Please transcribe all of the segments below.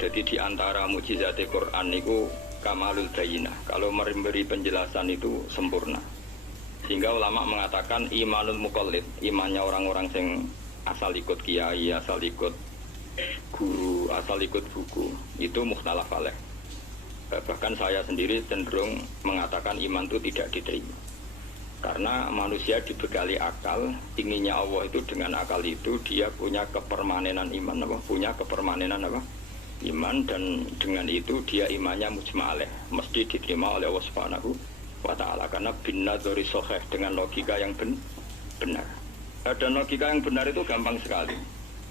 Jadi di antara mukjizat Quran itu kamalul bayinah. Kalau memberi penjelasan itu sempurna. Sehingga ulama mengatakan imanul muqallid, imannya orang-orang yang asal ikut kiai, asal ikut guru, asal ikut buku, itu mukhtalaf alaih. Bahkan saya sendiri cenderung mengatakan iman itu tidak diterima. Karena manusia dibekali akal, inginnya Allah itu dengan akal itu dia punya kepermanenan iman, apa? Punya kepermanenan apa? Iman, dan dengan itu dia imannya mujma' alaih, mesti diterima oleh Allah Subhanahu wa ta'ala. Karena bin nadzari sahih, dengan logika yang benar. Dan logika yang benar itu gampang sekali.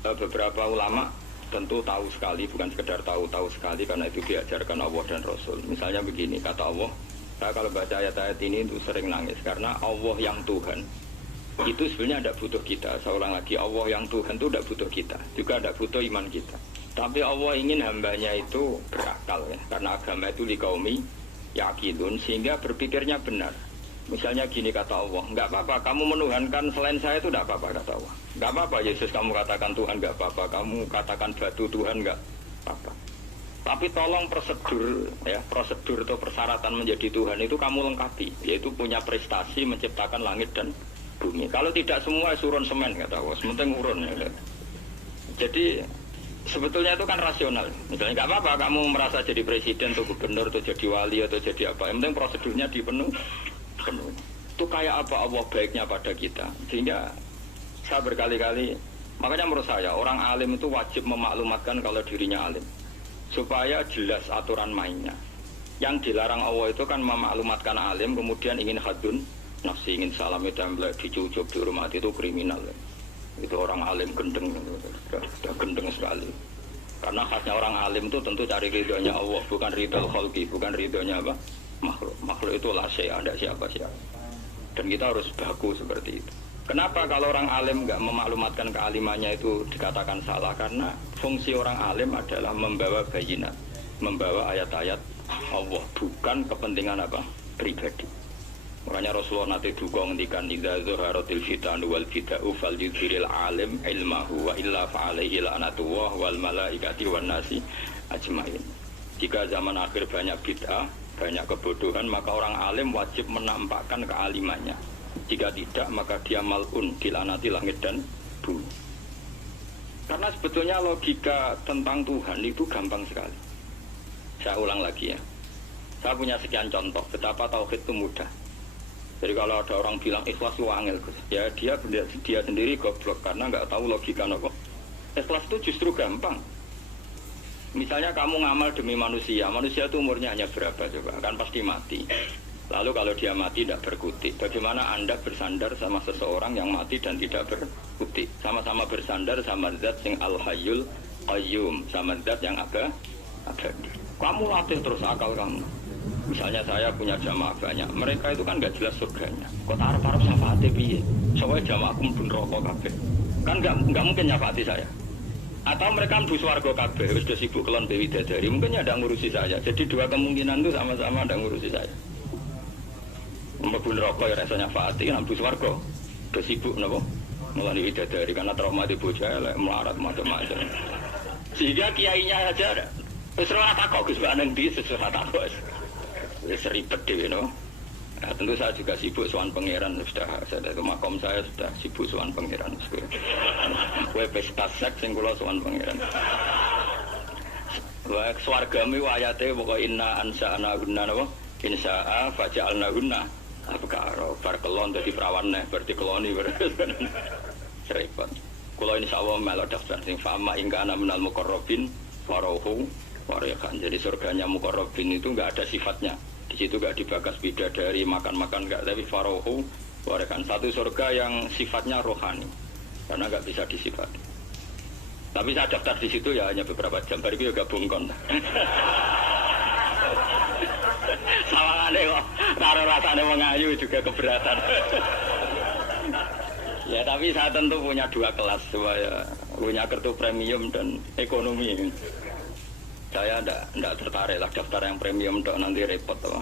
Beberapa ulama tentu tahu sekali, bukan sekedar tahu sekali, karena itu diajarkan Allah dan Rasul. Misalnya begini, kata Allah, saya kalau baca ayat-ayat ini itu sering nangis, karena Allah yang Tuhan itu sebenarnya tidak butuh kita. Saya ulang lagi, Allah yang Tuhan itu tidak butuh kita, juga tidak butuh iman kita. Tapi Allah ingin hambanya itu berakal, ya, karena agama itu liqaumi yaqilun, sehingga berpikirnya benar. Misalnya gini kata Allah, enggak apa-apa kamu menuhankan selain saya, itu enggak apa-apa kata Allah. Enggak apa-apa Yesus kamu katakan Tuhan, enggak apa-apa kamu katakan batu Tuhan, enggak apa-apa. Tapi tolong prosedur, ya, prosedur atau persyaratan menjadi Tuhan itu kamu lengkapi, yaitu punya prestasi menciptakan langit dan bumi. Kalau tidak semua surun semen kata Allah, sementing urun, ya. Jadi sebetulnya itu kan rasional. Misalnya enggak apa-apa kamu merasa jadi presiden atau gubernur atau jadi wali atau jadi apa, yang penting prosedurnya dipenuhi. Itu kayak apa Allah baiknya pada kita. Sehingga saya berkali-kali, makanya menurut saya orang alim itu wajib memaklumatkan kalau dirinya alim, supaya jelas aturan mainnya. Yang dilarang Allah itu kan memaklumatkan alim kemudian ingin hadun nafsi, ingin salami template, dicucuk, dihormati, itu kriminal. Itu orang alim gendeng, sudah gendeng sekali. Karena khasnya orang alim itu tentu cari ridhonya Allah, bukan ridho khalqi, bukan ridhonya apa? Makhluk itu lah saya, tidak siapa-siapa. Dan kita harus baku seperti itu. Kenapa kalau orang alim nggak memaklumatkan kealimannya itu dikatakan salah? Karena fungsi orang alim adalah membawa bayinat, membawa ayat-ayat Allah, bukan kepentingan apa? Pribadi. Makanya Rasulullah nanti duga ngendikan idza zuharatil fitanu wal fita'u fal yudhiril alim ilmahu wa illa fa'alaihi la'natullah wal malaikati wan nasi ajmain. Jika zaman akhir banyak bid'ah, banyak kebodohan, maka orang alim wajib menampakkan kealimannya. Jika tidak, maka dia mal'un, dilaknati langit dan bumi. Karena sebetulnya logika tentang Tuhan itu gampang sekali. Saya ulang lagi ya. Saya punya sekian contoh betapa tauhid itu mudah. Jadi kalau ada orang bilang ikhlas itu angel, ya dia sendiri goblok karena nggak tahu logika nopo. Ikhlas itu justru gampang. Misalnya kamu ngamal demi manusia, manusia itu umurnya hanya berapa coba? Kan pasti mati. Lalu kalau dia mati tidak berkutik, bagaimana Anda bersandar sama seseorang yang mati dan tidak berkutik? Sama-sama bersandar sama zat yang al-hayyul qayyum, sama zat yang abadi. Kamu latih terus akal kamu. Misalnya saya punya jamaah banyak, mereka itu kan nggak jelas surganya. Kok tarap-tarap syafaatnya piye? Soalnya jamaahku pun rokok kabeh. Kan nggak mungkin nyafaati saya. Atau mereka mlebu swarga kabeh wis do sibuk kelon Dewi Dadari, mungkin ya ada ngurusi saya. Jadi dua kemungkinan itu sama-sama ada ngurusi saya. Mlebu neraka ya rasanya nyafaati, mlebu swarga do sibuk napa? Ngeloni Dewi Dadari karena trauma di bocah elek melarat macam-macam. Sehingga kiainya aja wis ora takok Gus Mbak nang ndi sesuatu takok. Wis ribet dhewe no. Nah, tentu saya juga sibuk sowan pangeran, sudah saya ke makom saya sudah sibuk sowan pangeran. Kowe pesta seks sing kula sowan pangeran. Wa swargame ayate pokoke inna ansa'na gunna napa? Insya'a faja'alna gunna. Apa karo bar kelon dadi perawan neh berarti keloni repot. Kula insyaallah melok daftar sing fama ingkana minal muqarrabin farahu wariqan. Jadi surganya muqarrabin itu enggak ada sifatnya. Di situ gak dibagas bidadari, makan-makan gak, tapi farohu warikan, satu surga yang sifatnya rohani karena gak bisa disifati. Tapi saya daftar di situ ya hanya beberapa jam, baru itu gabung kon. Sawangannya kok taruh rasanya mengayu juga keberatan. Ya tapi saya tentu punya dua kelas, punya kartu premium dan ekonomi. Saya tidak tertarik lah daftar yang premium untuk nanti repot toh.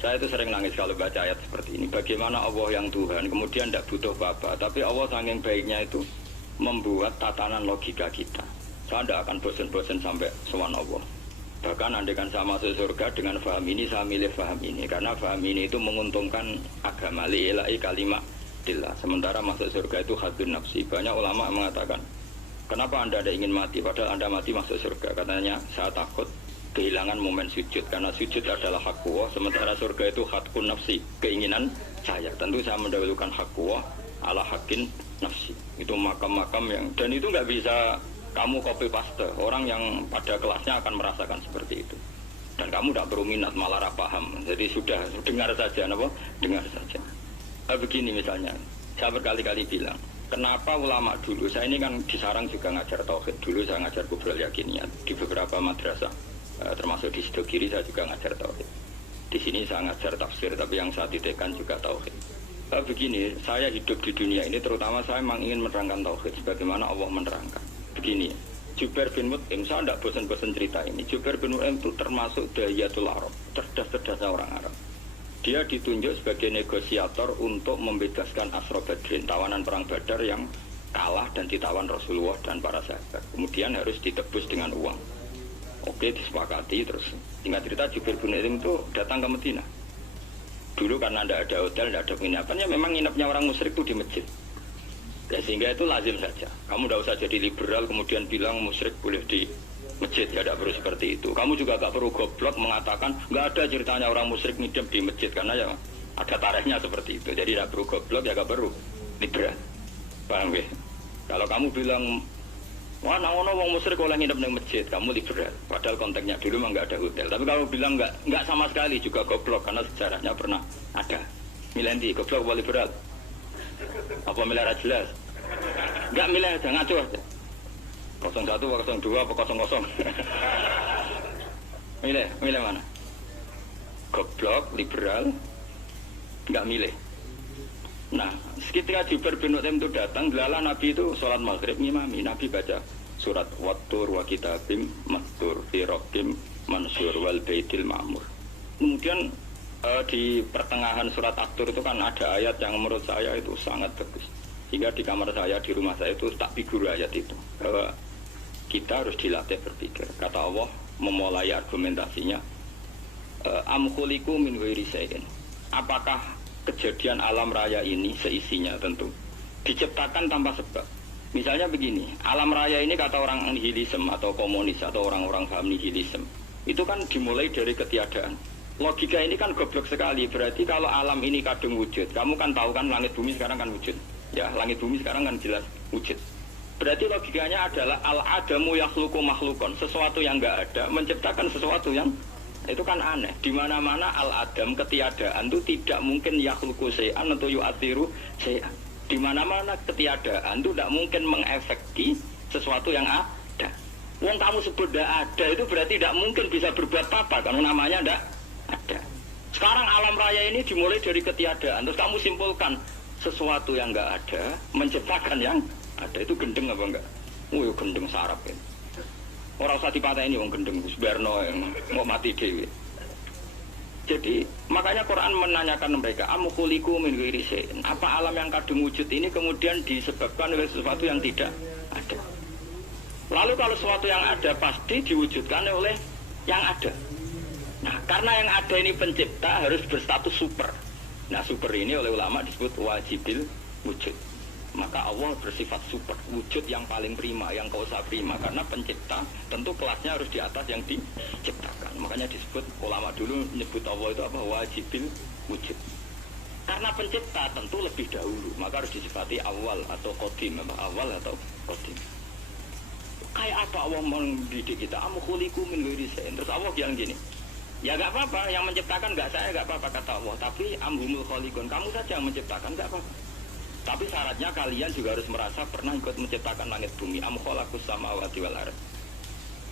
Saya itu sering nangis kalau baca ayat seperti ini. Bagaimana Allah yang Tuhan kemudian tidak butuh apa-apa, tapi Allah saking baiknya itu membuat tatanan logika kita. Saya tidak akan bosan-bosan sampai sowan Allah. Bahkan andaikan saya masuk surga dengan faham ini, saya milih faham ini. Karena faham ini itu menguntungkan agama, li'ilai kalimat dillah. Sementara masuk surga itu hadun nafsi. Banyak ulama mengatakan, kenapa anda ada ingin mati? Padahal anda mati masuk surga. Katanya, saya takut kehilangan momen sujud. Karena sujud adalah hak Allah. Sementara surga itu hakun nafsi, keinginan saya. Tentu saya mendahulukan hak Allah ala hakin nafsi. Itu makam-makam yang, dan itu nggak bisa kamu copy paste. Orang yang pada kelasnya akan merasakan seperti itu. Dan kamu tidak perlu minat, malah paham. Jadi sudah dengar saja, apa? Dengar saja. Begini misalnya, saya berkali-kali bilang, kenapa ulama dulu, saya ini kan di Sarang juga ngajar tauhid. Dulu saya ngajar kubrul yakiniyat di beberapa madrasah, termasuk di Sidogiri saya juga ngajar tauhid. Di sini saya ngajar tafsir, tapi yang saya titikkan juga tauhid. Begini, saya hidup di dunia ini terutama saya memang ingin menerangkan tauhid sebagaimana Allah menerangkan. Begini, Jubair bin Mut'im, saya tidak bosan-bosan cerita ini. Jubair bin Mut'im itu termasuk dahiyatul Arab, cerdas-cerdasnya orang Arab. Dia ditunjuk sebagai negosiator untuk membebaskan Asra Badrin, tawanan perang Badar yang kalah dan ditawan Rasulullah dan para sahabat. Kemudian harus ditebus dengan uang. Oke, disepakati. Terus singkat cerita, Jubair bin Mut'im itu datang ke Madinah. Dulu karena tidak ada hotel, tidak ada penginapan, ya memang nginepnya orang musyrik itu di masjid. Ya, sehingga itu lazim saja. Kamu tidak usah jadi liberal kemudian bilang musyrik boleh di masjid, ya tidak perlu seperti itu. Kamu juga tidak perlu goblok mengatakan nggak ada ceritanya orang musyrik ngidam di masjid, karena ya ada tarikhnya seperti itu. Jadi tidak perlu goblok, ya tidak perlu liberal. Paham ya? Kalau kamu bilang wah, ngono wong musyrik oleh nginep di masjid, kamu liberal. Padahal konteksnya dulu memang nggak ada hotel. Tapi kalau bilang nggak sama sekali juga goblok, karena sejarahnya pernah ada. Milenti goblok apa liberal? Apa milih jelas? Enggak milih aja, ngaco aja. 01, 02, apa 00. Milih mana? Goblok, liberal, enggak milih. Nah, ketika Jubair bin Mut'im itu datang, gelalah Nabi itu sholat maghrib ngimami. Nabi baca surat Wattur wa kitabim mastur fi rabbim mansur wal baitil ma'mur. Kemudian di pertengahan surat At-Tur itu kan ada ayat yang menurut saya itu sangat bagus. Hingga di kamar saya, di rumah saya itu tak figur ayat itu. Bahwa kita harus dilatih berpikir. Kata Allah memulai argumentasinya, am khuliqu min ghairi syai'in. Apakah kejadian alam raya ini seisinya tentu diciptakan tanpa sebab. Misalnya begini, alam raya ini kata orang nihilisme atau komunis atau orang-orang paham nihilisme, itu kan dimulai dari ketiadaan. Logika ini kan goblok sekali. Berarti kalau alam ini kadung wujud, kamu kan tahu kan langit bumi sekarang kan wujud. Ya, langit bumi sekarang kan jelas wujud. Berarti logikanya adalah al-adamu yakhluqu makhlukon, sesuatu yang enggak ada menciptakan sesuatu yang itu kan aneh. Di mana-mana al-adam ketiadaan itu tidak mungkin yakhluqu syai'an atau yu'athiru syai'an. Di mana-mana ketiadaan itu tidak mungkin mengefeki sesuatu yang ada. Wong kamu sebut tidak ada itu berarti tidak mungkin bisa berbuat apa karena namanya tidak ada. Sekarang alam raya ini dimulai dari ketiadaan. Terus kamu simpulkan sesuatu yang enggak ada menciptakan yang ada. Itu gendeng apa enggak? Oh, gendeng sarap ya. Orang usah dipateni wong gendeng Subarno yang mau mati dewi. Jadi makanya Quran menanyakan mereka, am khuliqu min ghairi syai'in. Apa alam yang kadung wujud ini kemudian disebabkan oleh sesuatu yang tidak ada? Lalu kalau sesuatu yang ada pasti diwujudkan oleh yang ada. Nah, karena yang ada ini pencipta harus berstatus super. Nah, super ini oleh ulama disebut wajibil wujud. Maka Allah bersifat super, wujud yang paling prima, yang kausa prima. Karena pencipta tentu kelasnya harus di atas yang diciptakan. Makanya disebut, ulama dulu menyebut Allah itu apa? Wajibil wujud. Karena pencipta tentu lebih dahulu, maka harus disifati awal atau qadim. Awal atau qadim. Kayak apa Allah mendidik kita? Am khuliqu min ghairi syai'in. Terus Allah bilang gini, ya gak apa-apa, yang menciptakan gak saya, gak apa-apa kata Allah. Tapi amhumul khaliqun, kamu saja yang menciptakan, gak apa-apa. Tapi syaratnya kalian juga harus merasa pernah ikut menciptakan langit bumi. Am khalaqus samawati wal ardh.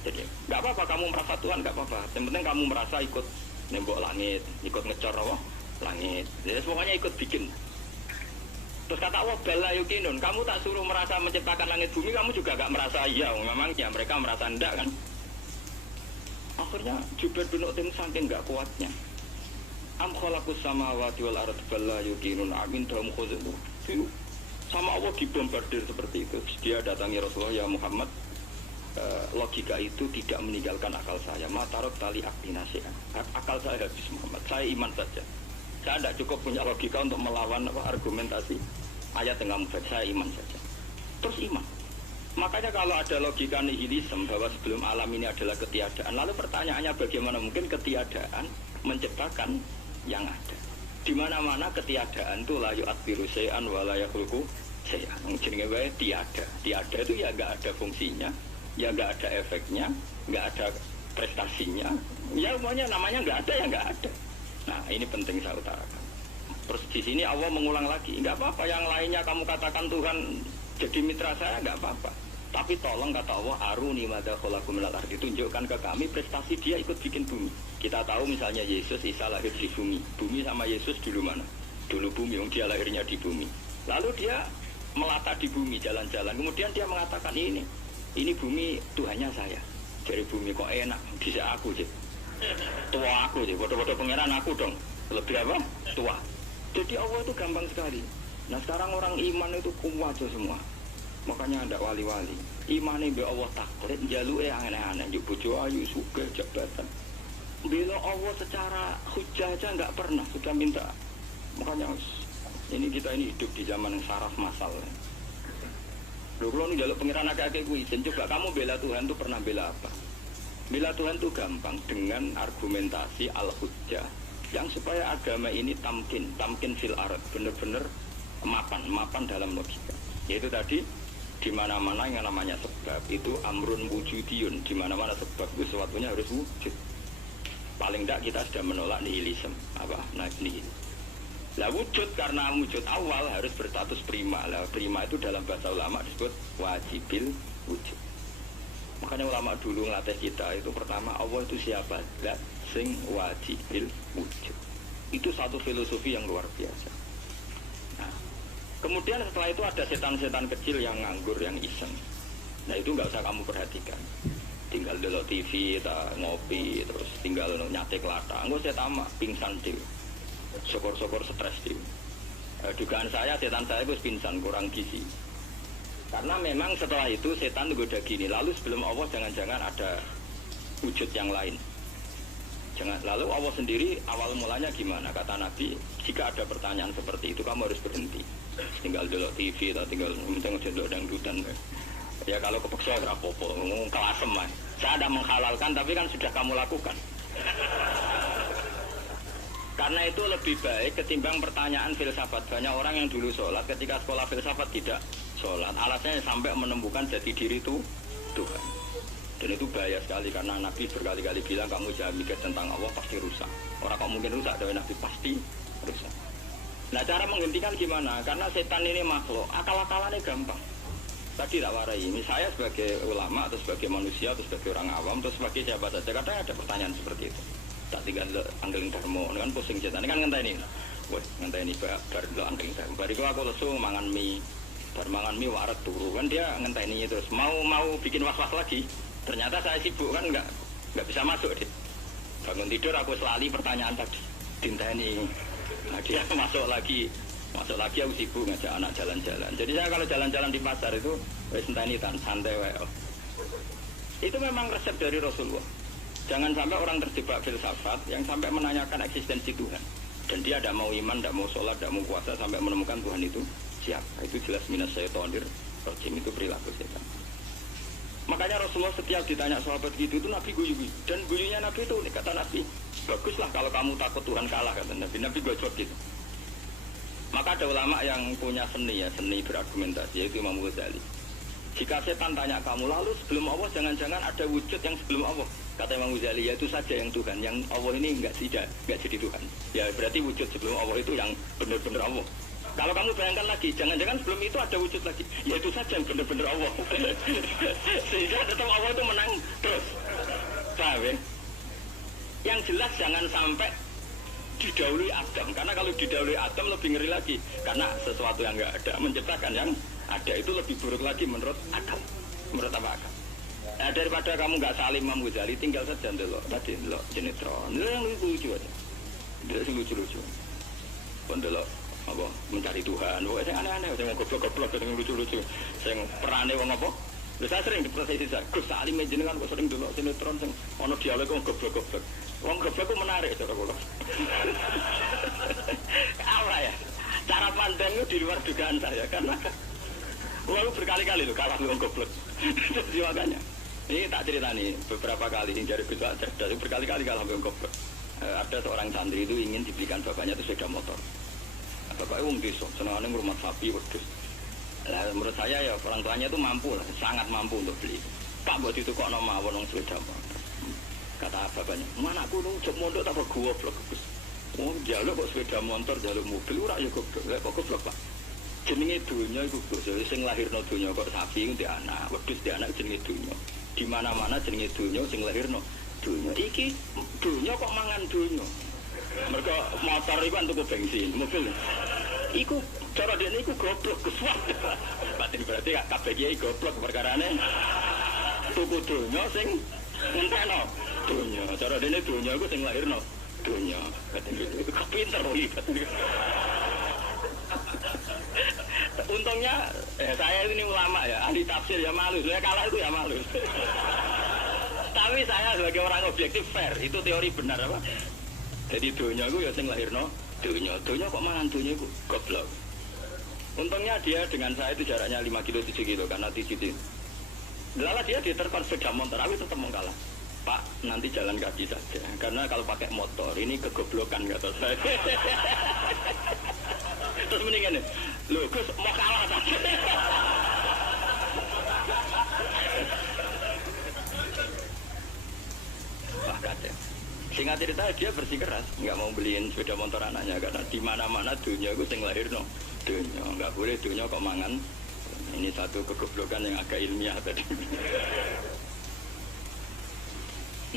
Jadi gak apa-apa kamu merasa Tuhan, gak apa-apa. Yang penting kamu merasa ikut nembok langit, ikut ngecor apa? Langit. Jadi pokoknya ikut bikin. Terus kata Allah, bala yukinun, kamu tak suruh merasa menciptakan langit bumi, kamu juga gak merasa iya. Memangnya mereka merasa enggak kan? Akhirnya Jubair bin Mut'im saking gak kuatnya. Am khalaqus samawati wal ardh bala yuqinun amin dahum khuzul. Sama Allah dibombardir seperti itu. Dia datangi Rasulullah, ya Muhammad, logika itu tidak meninggalkan akal saya. Matarot tali aktinasi. Akal saya habis Muhammad. Saya iman saja. Saya tidak cukup punya logika untuk melawan argumentasi ayat yang kamu baca. Saya iman saja. Terus iman. Makanya kalau ada logika nihilisme bahwa sebelum alam ini adalah ketiadaan, lalu pertanyaannya bagaimana mungkin ketiadaan menciptakan yang ada? Di mana-mana ketiadaan itu la yu'atbiru syai'an wa la yakhluqu syai'an. Jenenge wae tiada. Tiada itu ya enggak ada fungsinya, ya enggak ada efeknya, enggak ada prestasinya. Ya semuanya namanya enggak ada ya enggak ada. Nah, ini penting saya utarakan. Terus di sini Allah mengulang lagi, enggak apa-apa yang lainnya kamu katakan Tuhan jadi mitra saya enggak apa-apa. Tapi tolong kata Allah, aruni madza khalaqu minal ardi, tunjukkan ke kami prestasi dia ikut bikin bumi. Kita tahu misalnya Yesus, Isa lahir di bumi. Bumi sama Yesus dulu mana? Dulu bumi, dia lahirnya di bumi. Lalu dia melata di bumi, jalan-jalan. Kemudian dia mengatakan ini bumi Tuhannya saya. Dari bumi kok enak, bisa aku sih. Tua aku sih, bodoh-bodoh pangeran aku dong. Lebih apa? Tua. Jadi Allah itu gampang sekali. Nah sekarang orang iman itu kuat semua. Makanya ada wali-wali imane be Allah takdir njaluke aneh-aneh njuk bojo ayu sugih jabatan bela Allah secara hujah aja enggak pernah sudah minta. Makanya ini kita ini hidup di zaman yang saraf masal. Lho kalau ini njaluk pengiran akeh-akeh kuwi coba kamu bela Tuhan tuh pernah bela apa? Bela Tuhan tuh gampang dengan argumentasi al-hujjah yang supaya agama ini tamkin fil ard, benar-benar mapan dalam logika. Yaitu tadi di mana-mana yang namanya sebab itu amrun wujudiyun, di mana-mana sebab itu sesuatunya harus wujud. Paling tidak kita sudah menolak nihilisme apa nihil. Lah wujud karena wujud awal harus berstatus prima. Lah prima itu dalam bahasa ulama disebut wajibil wujud. Makanya ulama dulu ngelatih kita itu pertama Allah itu siapa? Lah sing wajibil wujud. Itu satu filosofi yang luar biasa. Kemudian setelah itu ada setan-setan kecil yang nganggur, yang iseng. Nah itu nggak usah kamu perhatikan. Tinggal delok TV, ngopi, terus tinggal nyatek lata. Enggak saya tamak, pingsan deh. Syukur-syukur stres deh. Dugaan saya, setan saya itu pingsan, kurang gizi. Karena memang setelah itu setan itu udah gini. Lalu sebelum Allah jangan-jangan ada wujud yang lain. Lalu Allah sendiri awal mulanya gimana? Kata Nabi, jika ada pertanyaan seperti itu kamu harus berhenti. Tinggal delok TV atau tinggal tengok delok dangdutan. Ya kalau kepeksa apa-apa, ngomong kelasem lah. Saya ada menghalalkan tapi kan sudah kamu lakukan. Karena itu lebih baik ketimbang pertanyaan filsafat. Banyak orang yang dulu sholat ketika sekolah filsafat tidak sholat. Alasannya sampai menemukan jati diri itu Tuhan. Dan itu bahaya sekali karena Nabi berkali-kali bilang kamu jangan mikir tentang Allah pasti rusak. Orang kok mungkin rusak, dari Nabi pasti rusak. Nah cara menghentikan gimana? Karena setan ini makhluk, akal-akalannya gampang. Tadi tak warai, ini saya sebagai ulama atau sebagai manusia atau sebagai orang awam atau sebagai siapa saja, kadang ada pertanyaan seperti itu. Tak tinggal anggeling dharma, kan pusing setan, ini kan ngenteni. Wah, ngenteni bar lo anggeling dharma. Bariku aku lesu mangan mie, bar mangan mie waret turu, kan dia ngenteni terus. Mau bikin was-was lagi. Ternyata saya sibuk kan nggak bisa masuk deh. Bangun tidur aku selali pertanyaan tadi. Dinteni. Nah dia masuk lagi aku sibuk ngajak anak jalan-jalan. Jadi saya kalau jalan-jalan di pasar itu wis enteni tan santai wae. Itu memang resep dari Rasulullah. Jangan sampai orang terjebak filsafat yang sampai menanyakan eksistensi Tuhan. Dan dia tidak mau iman, tidak mau sholat, tidak mau puasa sampai menemukan Tuhan itu siapa. Itu jelas minas syaitonir rajim, itu perilaku setan. Makanya Rasulullah setiap ditanya sahabat gitu itu Nabi guyu. Dan guyunya Nabi itu kata Nabi, baguslah kalau kamu takut Tuhan kalah kata Nabi. Nabi gojok gitu. Maka ada ulama yang punya seni berargumentasi, yaitu Imam Ghazali. Jika setan tanya kamu, lalu sebelum Allah jangan-jangan ada wujud yang sebelum Allah. Kata Imam Ghazali, yaitu saja yang Tuhan, yang Allah ini enggak jadi Tuhan. Ya berarti wujud sebelum Allah itu yang benar-benar Allah. Kalau kamu bayangkan lagi, jangan-jangan sebelum itu ada wujud lagi, yaitu saja yang benar-benar Allah. Sehingga tetap Allah itu menang terus. Paham ya? Yang jelas jangan sampai didahului Adam, karena kalau didahului Adam lebih ngeri lagi, karena sesuatu yang nggak ada menciptakan yang ada itu lebih buruk lagi menurut Adam. Menurut apa Adam? Nah, daripada kamu nggak saling Imam Ghazali, tinggal saja ndelok tadi ndelok jenetron, ndelok yang lucu aja, ndelok yang lucu-lucu, ndelok apa mencari Tuhan, pokoknya yang aneh-aneh, yang goblok-goblok, yang lucu-lucu, yang perane wong apa Lha saya sering diproses saya, Gus Salim jenengan kok sering delok sinetron sing ana dialog kok goblok-goblok. Wong goblok ku menarik cara kula. Apa ya? Cara pandangnya di luar dugaan saya karena lalu berkali-kali loh kalah wong goblok. Jadi makanya ini tak cerita nih beberapa kali ini dari besok cerdas berkali-kali kalah wong goblok. Ada seorang santri itu ingin dibelikan bapaknya itu sepeda motor. Bapaknya wong desa, senengane ngurmat sapi wedhus. Lah menurut saya ya orang tuanya itu mampu lah, sangat mampu untuk beli. Pak buat itu kok nama wong sepeda motor. Kata bapaknya, mana aku nung cek mondok tak goblok Gus. Oh jaluk kok sepeda motor, jaluk mobil ora ya goblok. Lah kok goblok Pak? Jenenge dunya iku Gus, sing lahirno dunya kok sapi ku ndek anak, wedhus ndek anak jenenge dunya. Di mana-mana jenenge dunya sing lahirno dunya. Iki dunya kok mangan dunya. Mergo motor iku kan tuku bensin, mobil. Iku cara dene iku goblok kesuat. Berarti kabeh kiai goblok perkarane tuku donya sing ngentekno donya. Cara dene donya iku sing lahirno donya. Iku pinter iki. Untungnya saya ini ulama ya, ahli tafsir ya malu. Saya kalah itu ya malu. Tapi saya sebagai orang objektif fair, itu teori benar apa? Jadi donya iku ya sing lahirno donya kok mangan donya iku goblok. Untungnya dia dengan saya itu jaraknya 5 kilo 7 kilo karena TCT. Lala dia diterpar sepeda motor, tapi tetap mau kalah. Pak, nanti jalan kaki saja. Karena kalau pakai motor ini kegoblokan kata saya. Terus mendingan nih, loh Gus mau kalah tadi. Wah kacau. Singkat cerita dia bersikeras, nggak mau beliin sepeda motor anaknya karena di mana-mana dunia gue sing lahir no, dunia nggak boleh dunia kok mangan. Ini satu kegoblokan yang agak ilmiah tadi.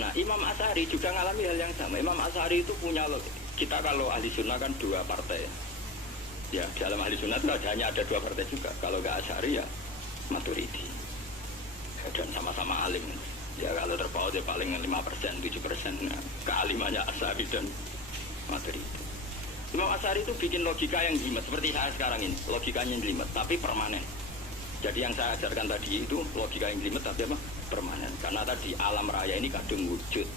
Nah Imam Asy'ari juga ngalami hal yang sama. Imam Asy'ari itu punya kita kalau ahli sunnah kan 2 partai. Ya di dalam ahli sunnah itu hanya ada 2 partai juga. Kalau nggak Asy'ari ya Maturidi. Dan sama-sama alim. Ya kalau terpaut ya paling 5%, 7%. Nah, kealimannya Asy'ari dan Maturidi. Imam Asy'ari itu bikin logika yang jelimet seperti saya sekarang ini. Logikanya yang jelimet, tapi permanen. Jadi yang saya ajarkan tadi itu logika yang jelimet tapi apa? Permanen. Karena tadi alam raya ini kadung wujud.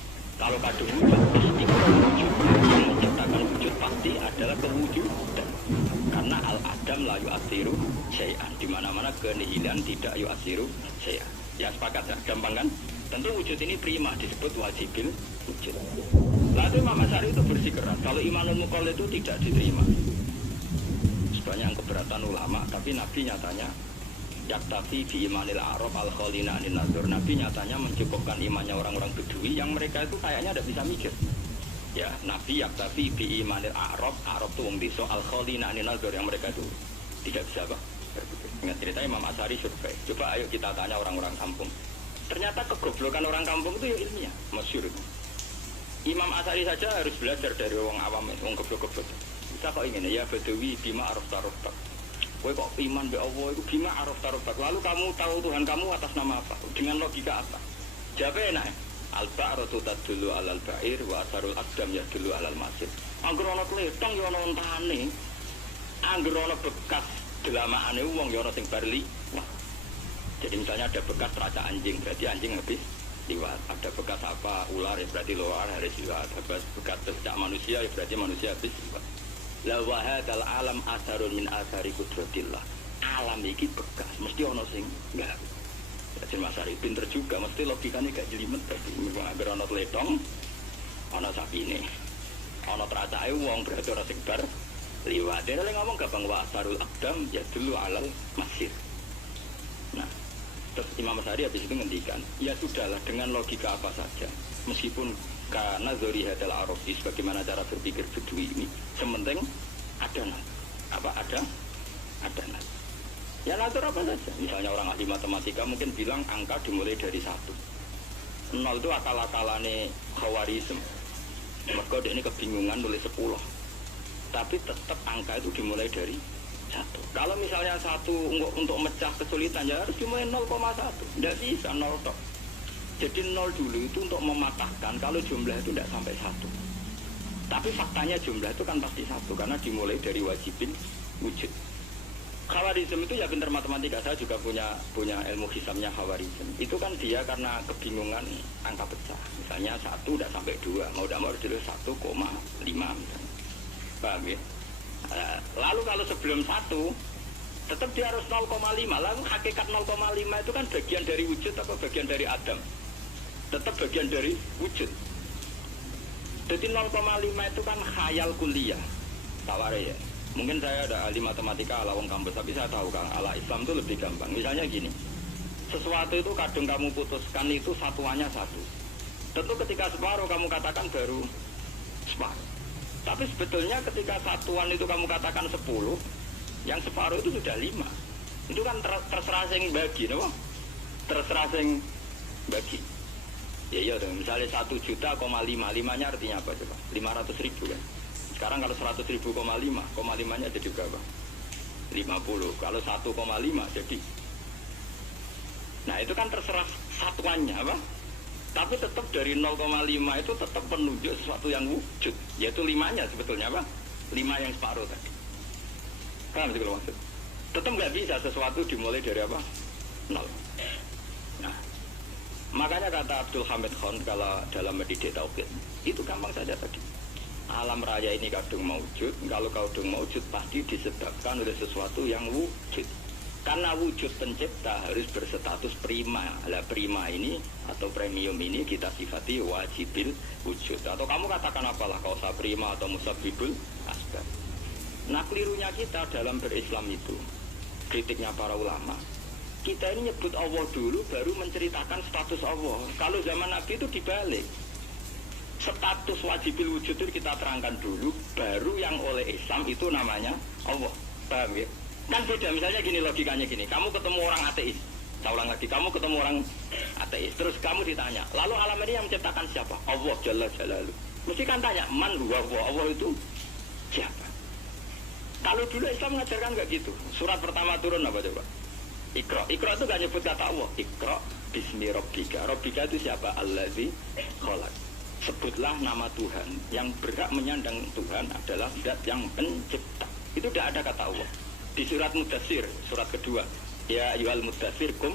Kalau kadung wujud, pasti wujud. Yang menciptakan wujud pasti adalah kewujudan. Karena al-adam la yu'athiru syai'an. Di mana-mana kenihilan tidak yu'athiru syai'an. Ya sepakat ya, gampang kan? Tentu wujud ini prima disebut wajibil wujud. Lalu Imam Asy'ari itu bersikeras kalau imanul muqallid itu tidak diterima. Sebanyak keberatan ulama, tapi Nabi nyatanya yaktafi bi imanil arab al khalina anin nazar. Nabi nyatanya mencukupkan imannya orang-orang Bedui yang mereka itu kayaknya tidak bisa mikir. Ya, Nabi yaktafi bi imanil arab itu wong desa al khalina anin nazar yang mereka itu tidak bisa apa? Ingat cerita Imam Asy'ari survei. Coba ayo kita tanya orang-orang kampung. Ternyata kegoblokan orang kampung itu ya ilmiah, masyhur. Imam Asy'ari saja harus belajar dari orang awam, orang goblok-goblok. Kita kok ingin ya Badawi bima araf tarufak. Kowe kok iman be Allah itu bima araf tarufak. Lalu kamu tahu Tuhan kamu atas nama apa? Dengan logika apa? Jawabnya enak. Al-ba'ratu tadullu 'alal ba'ir wa asarul aqdam yadullu 'alal masjid. Angger ana klethong ya ana ontane. Angger ana bekas delamaane wong ya ana sing barli. Wah. Jadi misalnya ada bekas raca anjing, berarti anjing habis liwat. Ada bekas apa ular ya berarti ular harus liwat. Ada bekas becak manusia ya berarti manusia habis liwat. La wa hadzal alam asarun min asari qudratillah. Alam iki bekas, mesti ana sing enggak. Jadi Mas Ari pinter juga, mesti logikanya gak jelimet tadi. Agar ana tletong, ana sapine. Ana tracake wong berarti ora sing bar liwat. Dene ngomong gampang wa asarul aqdam ya dulu alal masjid. Nah, terus Imam Asy'ari habis itu ngendikan, ya sudahlah dengan logika apa saja, meskipun karena zori hadal arabi sebagaimana cara berpikir Bedui ini, sementing ada nas. Ya natur apa saja. Misalnya orang ahli matematika mungkin bilang angka dimulai dari 1. 0 itu akal-akalane Khawarizm. Mergo ini kebingungan nulis 10. Tapi tetap angka itu dimulai dari 1. Kalau misalnya 1 untuk mecah kesulitan ya harus dimulai 0,1. Tidak bisa 0 tok. Jadi 0 dulu itu untuk mematahkan kalau jumlah itu tidak sampai 1. Tapi faktanya jumlah itu kan pasti 1 karena dimulai dari wajibin wujud. Khawarizm itu ya pintar matematika, saya juga punya ilmu hisabnya Khawarizm. Itu kan dia karena kebingungan angka pecah. Misalnya 1 udah sampai 2, mau tidak mau dulu 1,5 misalnya. Paham ya? Lalu kalau sebelum 1 tetap dia harus 0,5. Lalu hakikat 0,5 itu kan bagian dari wujud atau bagian dari Adam? Tetap bagian dari wujud. Jadi 0,5 itu kan khayal kuliah. Tawari ya. Mungkin saya ada ahli matematika ala wong kampus, tapi saya tahu kan ala Islam itu lebih gampang. Misalnya gini, sesuatu itu kadang kamu putuskan itu satuannya 1. Tentu ketika separuh kamu katakan baru separuh. Tapi sebetulnya ketika satuan itu kamu katakan 10, yang separuh itu sudah 5. Itu kan terserah sing bagi, no? Terserah sing bagi. Ya iya dong, misalnya 1,5 juta, 5-nya artinya apa coba? 500.000 kan? Sekarang kalau 100.000,5, 5-nya jadi berapa? 50. Kalau 1,5 jadi. Nah itu kan terserah satuannya apa? Tapi tetap dari 0,5 itu tetap menunjuk sesuatu yang wujud, yaitu 5-nya sebetulnya apa? 5 yang separuh tadi. Paham sih kalau maksud? Tetap nggak bisa sesuatu dimulai dari apa? 0. Nah, makanya kata Abdul Hamid Khan kalau dalam mendidik tauhid itu gampang saja tadi. Alam raya ini kadung maujud, kalau kadung maujud pasti disebabkan oleh sesuatu yang wujud. Karena wujud pencipta harus berstatus prima. Lah prima ini atau premium ini kita sifati wajibil wujud. Atau kamu katakan apalah kausa prima atau musabibul asbab. Nah kelirunya kita dalam berislam itu, kritiknya para ulama, kita ini nyebut Allah dulu baru menceritakan status Allah. Kalau zaman Nabi itu dibalik. Status wajibil wujud itu kita terangkan dulu, baru yang oleh Islam itu namanya Allah. Paham ya? Kan beda, misalnya gini logikanya gini, kamu ketemu orang ateis, saya ulang lagi, kamu ketemu orang ateis, terus kamu ditanya, lalu alam ini yang menciptakan siapa? Allah Jalla Jalaluh. Mesti kan tanya, man huwa Allah itu siapa? Kalau dulu Islam mengajarkan nggak gitu. Surat pertama turun apa coba? Iqra. Iqra itu nggak nyebut kata Allah. Iqra bismi rabbika. Rabbika itu siapa? Allazi khalaq. Sebutlah nama Tuhan. Yang berhak menyandang Tuhan adalah zat yang pencipta. Itu tidak ada kata Allah. Di surat Mudatsir, surat kedua, ya ayyuhal mudatsir kum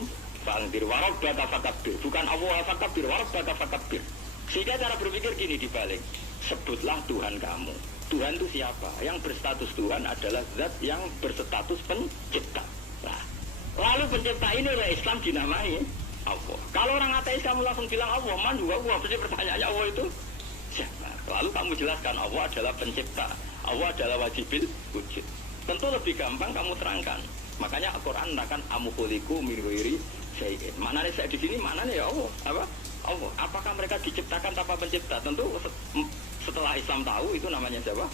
fa'anzir wa rabbaka fakabbir. Bukan Allah fakabbir, wa rabbaka fakabbir. Sehingga cara berpikir gini dibalik. Sebutlah Tuhan kamu. Tuhan itu siapa? Yang berstatus Tuhan adalah zat yang berstatus pencipta. Nah, lalu pencipta ini oleh Islam dinamai Allah. Kalau orang ateis kamu langsung bilang Allah, man juga Allah. Pasti pertanyaannya Allah itu siapa? Lalu kamu jelaskan Allah adalah pencipta. Allah adalah wajibil wujud. Tentu lebih gampang kamu terangkan. Makanya Al-Quran menerangkan amukuliku min ghairi syai'in. Mananya saya di sini, mananya ya Allah. Apa? Allah. Apakah mereka diciptakan tanpa pencipta? Tentu setelah Islam tahu itu namanya siapa?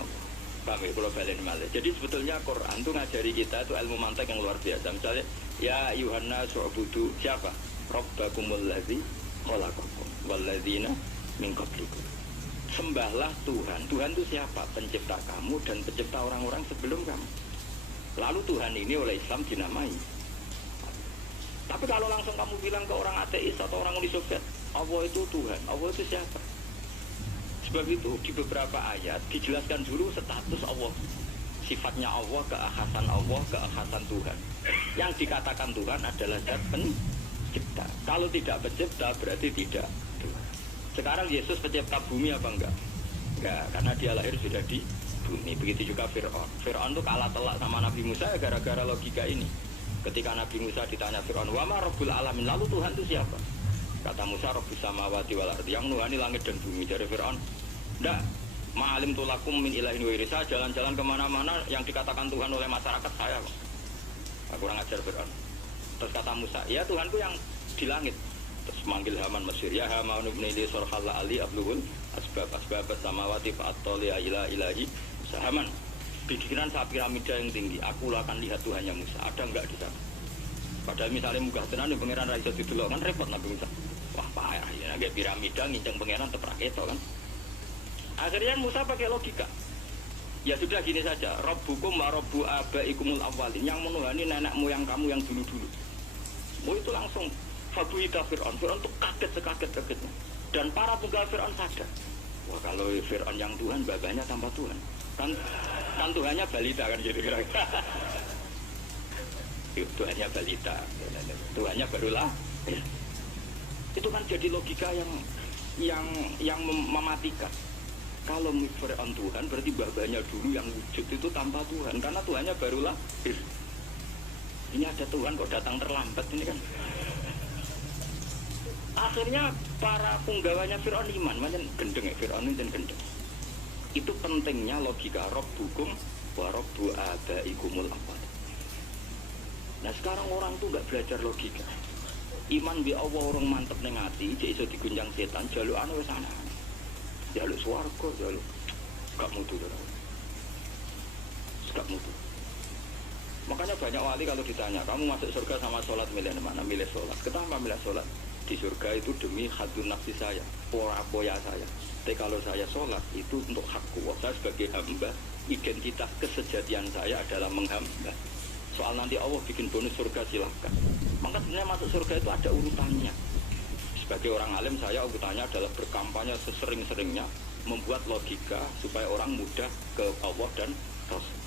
Allah. Paham ya, kalau balen malih. Jadi sebetulnya Quran itu ngajari kita itu ilmu mantek yang luar biasa. Misalnya, ya Yuhanna su'budu siapa? Rabbakumul ladzi khalaqakum walladzina min qablikum. Sembahlah Tuhan. Tuhan itu siapa? Pencipta kamu dan pencipta orang-orang sebelum kamu. Lalu Tuhan ini oleh Islam dinamai. Tapi kalau langsung kamu bilang ke orang ateis atau orang Uni Soviet, Allah itu Tuhan, Allah itu siapa? Sebab itu di beberapa ayat dijelaskan dulu status Allah. Sifatnya Allah, keakhasan Tuhan. Yang dikatakan Tuhan adalah zat pencipta. Kalau tidak pencipta berarti tidak Tuhan. Sekarang Yesus pencipta bumi apa enggak? Enggak, karena dia lahir sudah di bumi. Begitu juga Fir'aun. Fir'aun itu kalah telak sama Nabi Musa ya gara-gara logika ini. Ketika Nabi Musa ditanya Fir'aun, wa ma rabbul alamin, lalu Tuhan itu siapa? Kata Musa, rabbus samawati wal ardi, yang nuhani langit dan bumi. Dari Fir'aun, enggak, ma'alim tulakum min ilahin wairi, saya jalan-jalan kemana-mana yang dikatakan Tuhan oleh masyarakat saya. Kurang ajar Fir'aun. Terus kata Musa, ya Tuhanku yang di langit. Terus manggil Haman Mesir, ya Haman ibn Ili sorhalla ali abluhul asbab samawati fa'atoliya ila ilahi Haman. Bikinan saat piramida yang tinggi, aku akan lihat Tuhannya Musa. Ada enggak di sana? Padahal misalnya munggah tenan di pangeran ra iso didelok kan repot Nabi Musa. Wah payah ya, nggak piramida nginceng pangeran tetep ra ketok kan. Akhirnya Musa pakai logika. Ya sudah gini saja, Rabbukum wa rabbu abaikumul awwalin, yang menuhani nenek moyang kamu yang dulu-dulu. Oh itu langsung fabuhita Fir'aun. Fir'aun itu kaget sekaget-kagetnya. Dan para penggal Fir'aun sadar. Wah kalau Fir'aun yang Tuhan, babanya tanpa Tuhan. Kan Tuhannya balita kan gitu kira-kira. Tuhannya balita, Tuhannya barulah. Itu kan jadi logika yang mematikan. Kalau Fir'aun Tuhan berarti babanya dulu yang wujud itu tanpa Tuhan, karena Tuhannya baru lahir. Ini ada Tuhan kok datang terlambat ini kan. Akhirnya para punggawanya Fir'aun iman, macam gendeng ya Fir'aun ini gendeng. Itu pentingnya logika Rabbukum wa Rabbu abaikumul awwal. Nah sekarang orang tuh nggak belajar logika. Iman bi Allah orang mantep ning ati, jek iso digunjang setan, jalukane wis ana. Jaluk swarga, jaluk gak mutu to. Gak mutu. Makanya banyak wali kalau ditanya, kamu masuk surga sama sholat milih mana? Milih sholat. Kenapa milih sholat? Di surga itu demi hadun nafsi saya, poya saya. Tapi kalau saya sholat itu untuk hakku. Saya sebagai hamba, identitas kesejatian saya adalah menghamba. Soal nanti Allah bikin bonus surga silahkan. Maka sebenarnya masuk surga itu ada urutannya. Sebagai orang alim saya urutannya adalah berkampanye sesering-seringnya, membuat logika supaya orang mudah ke Allah dan Rasul.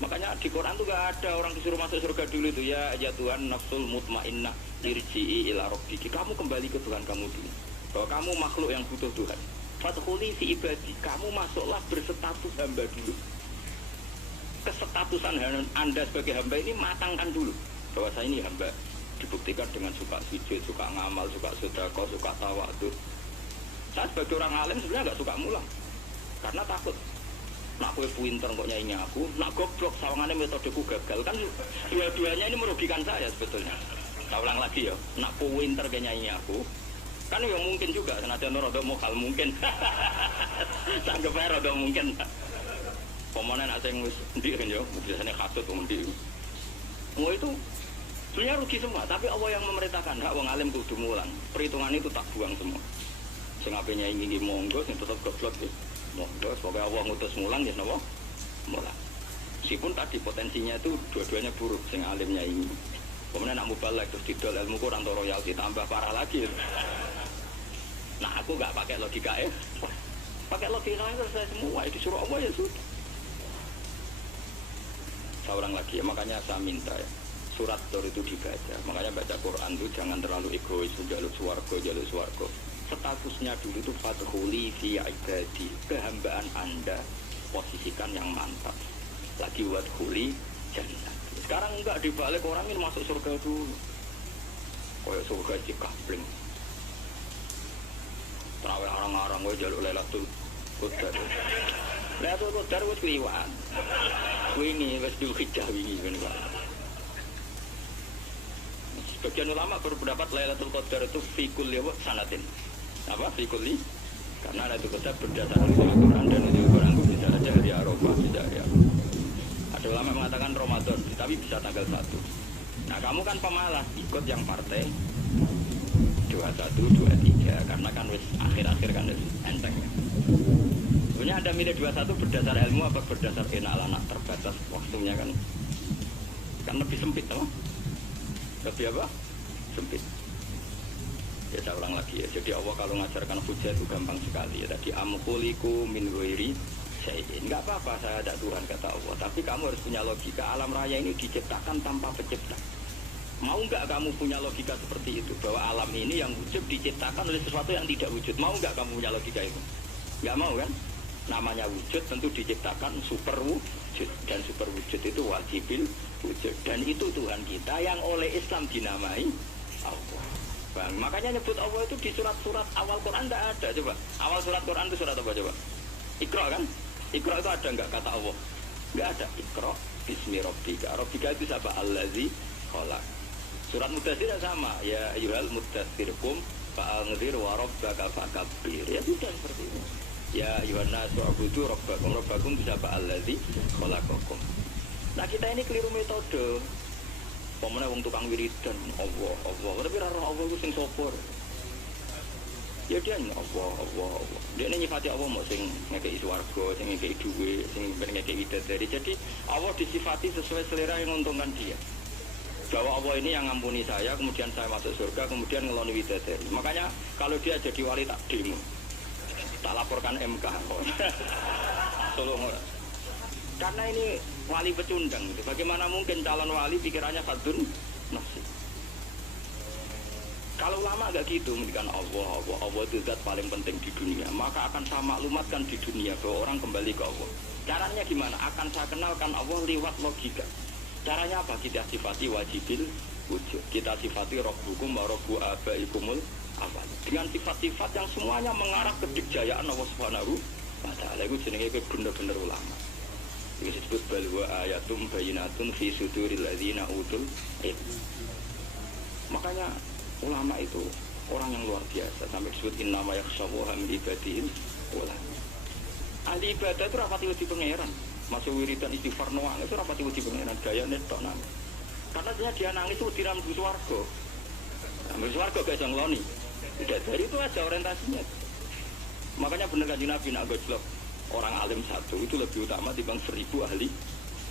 Makanya di Quran tuh gak ada orang disuruh masuk surga dulu itu ya Tuhan nafsul mutmainnah irji'i ila rabbiki. Kamu kembali ke Tuhan kamu dulu. Bahwa kamu makhluk yang butuh Tuhan. Fadkhuli fi ibadi. Kamu masuklah berstatus hamba dulu. Kesetatusan Anda sebagai hamba ini matangkan dulu. Bahwa saya ini hamba. Dibuktikan dengan suka sujud, suka ngamal, suka sedekah, suka tawadhu. Saya sebagai orang alim sebenarnya gak suka mulang. Karena takut. Nak kue pinter kok nyanyi aku, nak goblok sawangannya metodeku gagal kan dua-duanya ini merugikan saya sebetulnya. Saya ulang lagi ya, nak kue pinter kayak nyanyi aku, kan ya mungkin juga senajan rada mokal mungkin. Sanggep ae rada mungkin. Pemane nak sing wis ndik kan ya, biasanya kasut wong ndik. Semua itu sebenarnya rugi semua, tapi Allah yang memerintahkan hak wong alim kudu mulang. Perhitungan itu tak buang semua. Sing ape nyanyi iki monggo, sing tetep goblok iki. Monggo, semoga Allah ngutus mulang ya napa? Mulang. Meskipun tadi potensinya itu dua-duanya buruk, sing alimnya ini. Kemudian nak mubalak terus didol ilmu Quran atau royalti tambah parah lagi. Nah aku nggak pakai logika pakai logika selesai semua. Itu suruh Allah ya sudah. Saya ulang lagi ya, makanya saya minta ya. Surat Tur itu dibaca, makanya baca Quran itu jangan terlalu egois, jaluk swarga. Statusnya dulu itu fadkhuli fi ibadi, kehambaan Anda posisikan yang mantap. Lagi wadkhuli jannah. Sekarang enggak dibalik, orang ini masuk surga dulu. Kayak surga di kapling. Terawih arang-arang gue jaluk Lailatul Qadar. Lailatul Qadar wis kliwat. Wingi wis Dzulhijjah wingi ngene Pak. Sebagian ulama berpendapat Lailatul Qadar itu fi kulli sanatin. Apa fi kulli? Karena Lailatul Qadar berdasarkan Al-Qur'an dan Al-Qur'an itu bisa saja hari Arafah, bisa ya. Ada ulama mengatakan Ramadan, tapi bisa tanggal 1. Nah, kamu kan pemalas ikut yang partai 21, 23 karena kan wis akhir-akhir kan wis enteng ya. Sebenarnya Anda milih 21 berdasar ilmu apa berdasar enak anak terbatas waktunya kan lebih sempit toh? Lebih apa? Sempit. Ya saya ulang lagi ya. Jadi Allah kalau ngajarkan hujah itu gampang sekali ya. Tadi amkuliku min ghairi syai'in. Enggak apa-apa saya ada Tuhan kata Allah, tapi kamu harus punya logika. Alam raya ini diciptakan tanpa pencipta. Mau nggak kamu punya logika seperti itu, bahwa alam ini yang wujud diciptakan oleh sesuatu yang tidak wujud? Mau nggak kamu punya logika itu? Nggak mau kan? Namanya wujud tentu diciptakan super wujud, dan super wujud itu wajibil wujud, dan itu Tuhan kita yang oleh Islam dinamai Allah. Bang, makanya nyebut Allah itu di surat-surat awal Quran tidak ada. Coba awal surat Quran itu surat apa coba? Iqra kan? Iqra itu ada nggak kata Allah? Nggak ada. Iqra bismi rabbika. Rabbika itu siapa? Allazi khalaq. Surat Mudaththir sama, ya ayyuhal mudaththir qum fa'anzir wa rabbaka fakabbir. Ya sudah seperti itu. Ya ayyuhan nasu u'budu rabbakum. Rabbakum bisa allazi khalaqakum. Nah, kita ini keliru metode. Pemene wong tukang wiridan Allah. Tapi ora Allah ku sing sopor. Ya dia Allah. Dia nyifati Allah mau sing ngekeki swarga, sing ngekeki dhuwit, sing ngekeki widadari. Jadi Allah disifati sesuai selera yang menguntungkan dia. Bahwa Allah ini yang ngampuni saya, kemudian saya masuk surga, kemudian ngeloni widadari. Makanya kalau dia jadi wali tak demo, tak laporkan MK. Tolong. Karena ini wali pecundang. Bagaimana mungkin calon wali pikirannya fardun nafsi? Kalau ulama agak gitu, mendikan Allah itu zat paling penting di dunia. Maka akan saya maklumatkan di dunia bahwa orang kembali ke Allah. Caranya gimana? Akan saya kenalkan Allah lewat logika. Caranya apa? Kita sifati wajibil wujud. Kita sifati rabbukum wa rabbu abaikumul awal. Dengan sifat-sifat yang semuanya mengarah ke dikjayaan Allah Subhanahu wa ta'ala. Itu jenenge bener-bener ulama. Ini disebut balwa ayatum bayinatun fi suduril ladzina utul ilm. Makanya ulama itu orang yang luar biasa, sampai disebut innama yakhshallaha min ibadihil ulama. Ahli ibadah itu rapati wedi pangeran, masuk wiridan istighfar noang itu rapati wedi pangeran, gaya netok nang. Karena dia nangis itu diram di swarga. Ambil swarga gak jang loni. Tidak dari itu aja orientasinya. Makanya benar Kanjeng Nabi nak gojlok orang alim satu itu lebih utama dibanding 1000 ahli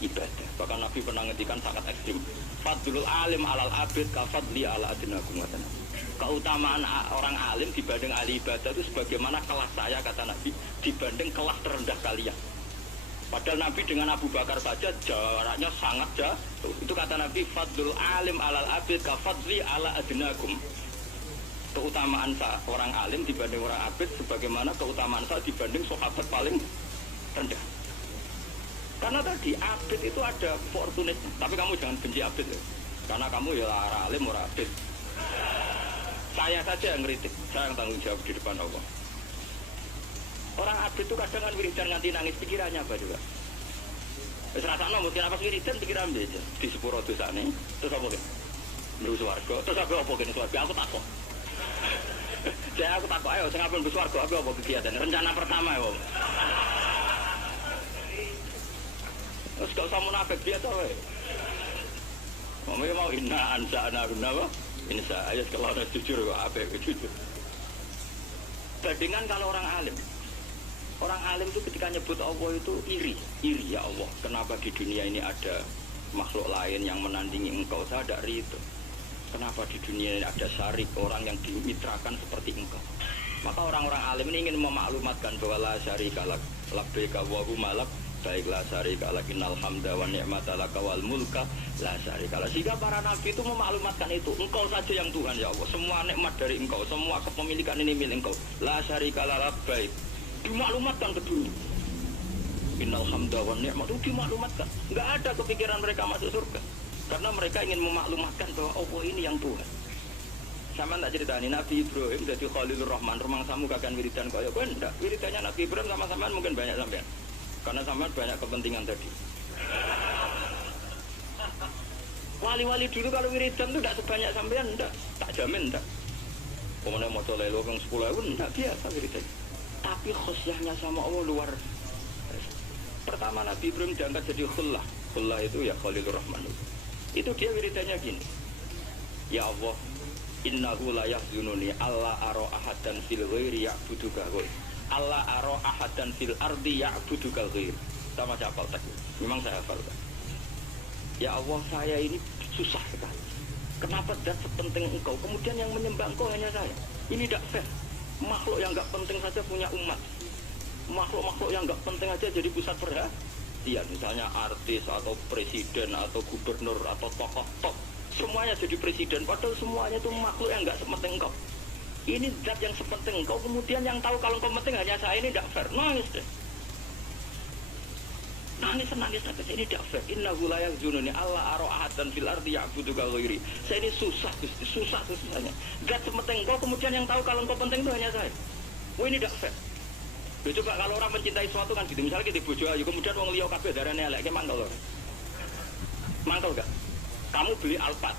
ibadah. Bahkan Nabi pernah ngendikan sangat ekstrim. Fadlul alim alal abid kafadli ala adinakum. Keutamaan orang alim dibanding ahli ibadah itu sebagaimana kelas saya, kata Nabi, dibanding kelas terendah kalian. Padahal Nabi dengan Abu Bakar saja jaraknya sangat jauh. Itu kata Nabi, fadlul alim alal abid kafadli ala adinakum. Keutamaan orang alim dibanding orang abid sebagaimana keutamaan saya dibanding sahabat paling rendah. Karena tadi abid itu ada fortunate, tapi kamu jangan benci abid ya. Karena kamu ya orang alim, orang abid. Saya saja yang kritik, saya yang tanggung jawab di depan Allah. Orang abid itu kadang kan wiridan nganti nangis, pikirannya apa juga? Serasa mungkin apa wiridan pikiran aja di sepuro dosa nih, terus apa kan? Menuju swarga, terus apa kan swarga? Aku takut. Saya aku takut, ayo saya ngapain ke swarga? Apa kegiatan? Rencana pertama ya, Om. Terus gak usah munafik biasa weh. Mau inna ansa'na guna apa? Insya Allah kalau ada jujur apa jujur. Bandingan kalau orang alim. Orang alim itu ketika nyebut Allah itu iri ya Allah. Kenapa di dunia ini ada makhluk lain yang menandingi engkau? Saya ada itu. Kenapa di dunia ini ada syarik orang yang dimitrakan seperti engkau? Maka orang-orang alim ini ingin memaklumatkan bahwa la syarika lak labbaika wa humalak baiklah syarika lak innal hamda wa ni'mata laka wal mulka la syarika lak. Sehingga para nabi itu memaklumatkan itu, engkau saja yang Tuhan ya Allah, semua nikmat dari engkau, semua kepemilikan ini milik engkau, la syarika lak labbaik. Dimaklumatkan ke dunia innal hamda wa ni'mata, itu dimaklumatkan. Enggak ada kepikiran mereka masuk surga karena mereka ingin memaklumatkan bahwa Allah ini yang Tuhan. Sama tak ceritani Nabi Ibrahim jadi Khalilur Rahman, rumang samu kakan wiridan kaya kowe ndak. Wiridannya Nabi Ibrahim sama-sama mungkin banyak sampean. Karena sampean banyak kepentingan tadi. Wali-wali dulu kalau wiridan itu ndak sebanyak sampean, ndak. Tak jamin ndak. Pemene maca lelo kang 10.000 ndak biasa wiridan. Tapi khosyahnya sama Allah luar. Pertama Nabi Ibrahim diangkat jadi khullah. Khullah itu ya Khalilur Rahman. Itu dia wiridannya gini. Ya Allah, innahu la yahzununi alla ara ahadan fil ghairi ya'buduka ghair. Alla ara ahadan fil ardi ya'buduka ghair. Sama siapa tak? Memang saya hafal. Ya Allah, saya ini susah sekali. Kenapa zat sepenting engkau kemudian yang menyembah engkau hanya saya? Ini tidak fair. Makhluk yang enggak penting saja punya umat. Makhluk-makhluk yang enggak penting aja jadi pusat perhatian. Misalnya artis atau presiden atau gubernur atau tokoh top. Semuanya jadi presiden, padahal semuanya itu makhluk yang nggak sepenting engkau. Ini zat yang sepenting engkau, kemudian yang tahu kalau engkau penting hanya saya, ini tidak fair. Nangis deh. Nangis ini tidak fair. Innahu la yahzununi alla ara ahadan fil ardi ya'buduka ghairi. Saya ini susah susahnya. Zat sepenting engkau, kemudian yang tahu kalau engkau penting itu hanya saya. Wah ini tidak fair. Coba kalau orang mencintai sesuatu kan gitu. Misalnya kita bojo ayu, kemudian wong liya kabeh darane elek, mangkel lho. Mangkel gak? Kamu beli Alphard,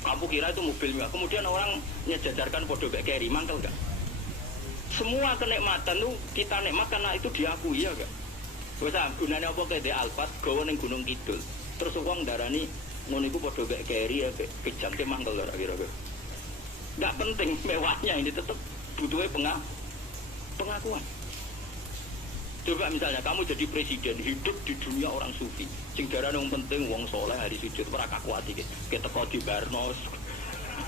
kamu kira itu mobilnya, kemudian orang nyejajarkan podo kayak carry, mangkel gak? Semua kenikmatan tuh kita nikmat karena itu diakui ya gak? Bisa gunanya apa kayak di Alphard, gawa ning Gunung Kidul, terus uang darani ngono iku podo kayak carry ya, kejam ke mangkel lah kira-kira. Gak penting mewahnya, ini tetap butuhnya pengakuan. Coba misalnya kamu jadi presiden, hidup di dunia orang sufi. Sing darane wong penting wong soleh hari sujud ora kakuati iki. Keteko di Barnos.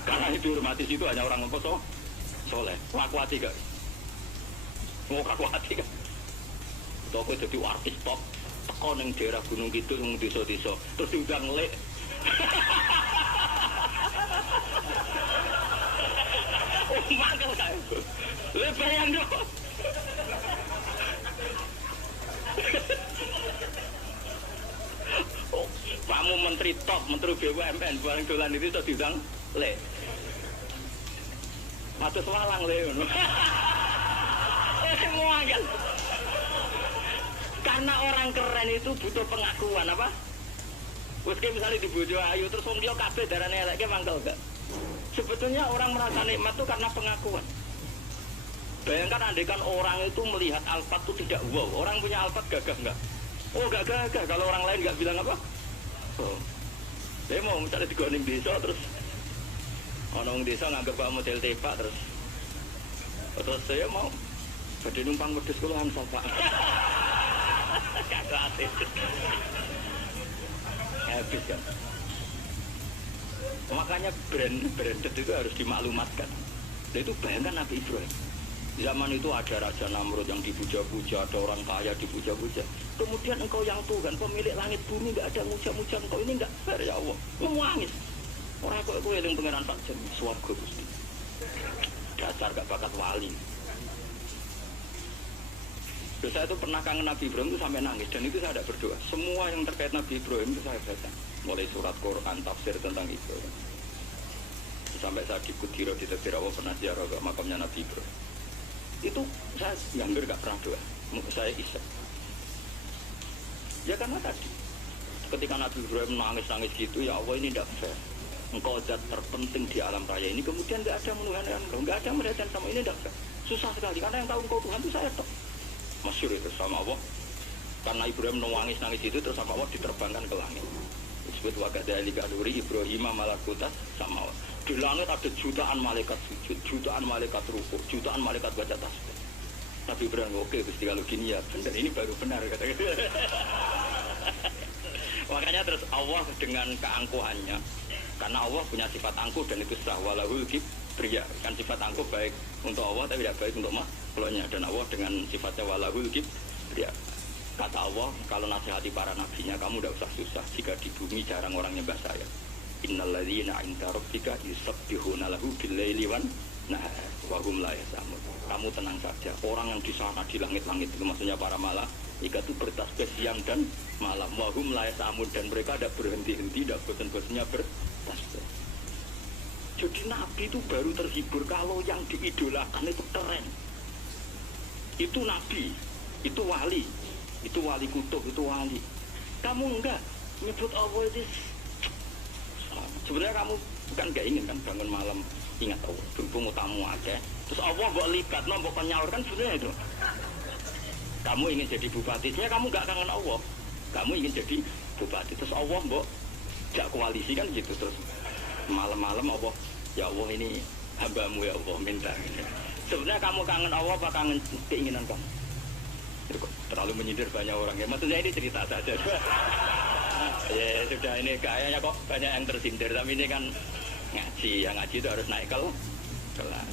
Karena itu hormati itu hanya orang apa soleh. Kakuati gak? Mau kakuati gak? Atau kowe dadi artis top, teko ning daerah Gunung Kidul wong desa-desa terus diundang lek. Oh, mangkel kae. Lek bayang dong. Oh, kamu menteri top, menteri BUMN bareng dolan itu iso diundang lek. Matus walang lek ngono. Semua kan. Karena orang keren itu butuh pengakuan apa? Wes misalnya di bojo ayu terus wong dia kabeh darane elek ki mangkel gak? Sebetulnya orang merasa nikmat itu karena pengakuan. Bayangkan andaikan orang itu melihat Alphard itu tidak wow, orang punya Alphard gagah enggak? Oh gak gagah, kalau orang lain enggak bilang apa? Oh. Saya mau misalnya di ning desa terus orang desa nganggep Pak model tepak terus saya mau badhe numpang wedhus kula Hansal Pak. Kagak habis kan. Makanya branded itu harus dimaklumatkan. Dan itu bayangkan Nabi Ibrahim. Zaman itu ada Raja Namrud yang dipuja-puja, ada orang kaya dipuja-puja. Kemudian engkau yang Tuhan, pemilik langit bumi, nggak ada muja-muja engkau ini nggak fair ya Allah. Menangis. Orang kok yang pengeran tak jadi swarga Gusti. Dasar gak bakat wali. Terus saya itu pernah kangen Nabi Ibrahim itu sampai nangis dan itu saya tidak berdoa. Semua yang terkait Nabi Ibrahim itu saya baca. Mulai surat Quran, tafsir tentang Ibrahim. Sampai saya di Kudiro di Tafsir Allah pernah ziarah ke makamnya Nabi Ibrahim. Itu saya hampir gak pernah doa. Saya isek. Ya karena tadi ketika Nabi Ibrahim nangis-nangis gitu, ya Allah ini tidak fair. Engkau zat terpenting di alam raya ini, kemudian gak ada menuhankan engkau, gak ada merhatian sama ini, tidak fair. Susah sekali karena yang tahu engkau Tuhan itu saya tahu. Masyhur itu sama Allah. Karena Ibrahim nangis itu terus sama Allah diterbangkan ke langit. Disebut wakadzalika nuri Ibrahim malakutas sama Allah. Di langit ada jutaan malaikat sujud, jutaan malaikat rukuk, jutaan malaikat baca tasbih. Nabi Ibrahim oke, Gusti kalau gini ya benar, ini baru benar kata gitu. Makanya terus Allah dengan keangkuhannya, karena Allah punya sifat angkuh dan itu sah walahul kibriya, kan sifat angkuh baik untuk Allah tapi tidak baik untuk makhluknya, dan Allah dengan sifatnya walahul kibriya. Kata Allah, kalau nasihati para nabinya, kamu tidak usah susah jika di bumi jarang orang nyembah saya. Innalladzina 'inda rabbika yusabbihuna lahu bil-laili wan nahar wa hum la yasamun. Kamu tenang saja, orang yang di sana di langit-langit itu maksudnya para malaikat itu bertasbih siang dan malam. Wa hum la yasamun, dan mereka tidak berhenti-henti, tidak bosan-bosannya bertasbih. Jadi Nabi itu baru terhibur kalau yang diidolakan itu keren. Itu Nabi, itu wali. Itu wali kutub, itu wali. Kamu enggak nyebut Allah itu. Sebenarnya kamu bukan gak ingin kan bangun malam ingat Allah. Berhubung utamu aja. Terus Allah buat libat, buat penyaurkan sebenarnya itu. Kamu ingin jadi bupati, sebenarnya kamu gak kangen Allah. Kamu ingin jadi bupati, terus Allah buat jak koalisi kan gitu. Terus malam-malam Allah, ya Allah ini hambamu ya Allah minta. Sebenarnya kamu kangen Allah apa kangen keinginan kamu? Terlalu menyindir banyak orang ya, maksudnya ini cerita saja. Ya sudah, ini kayaknya kok banyak yang tersindir, tapi ini kan ngaji, yang ngaji itu harus naik kelas.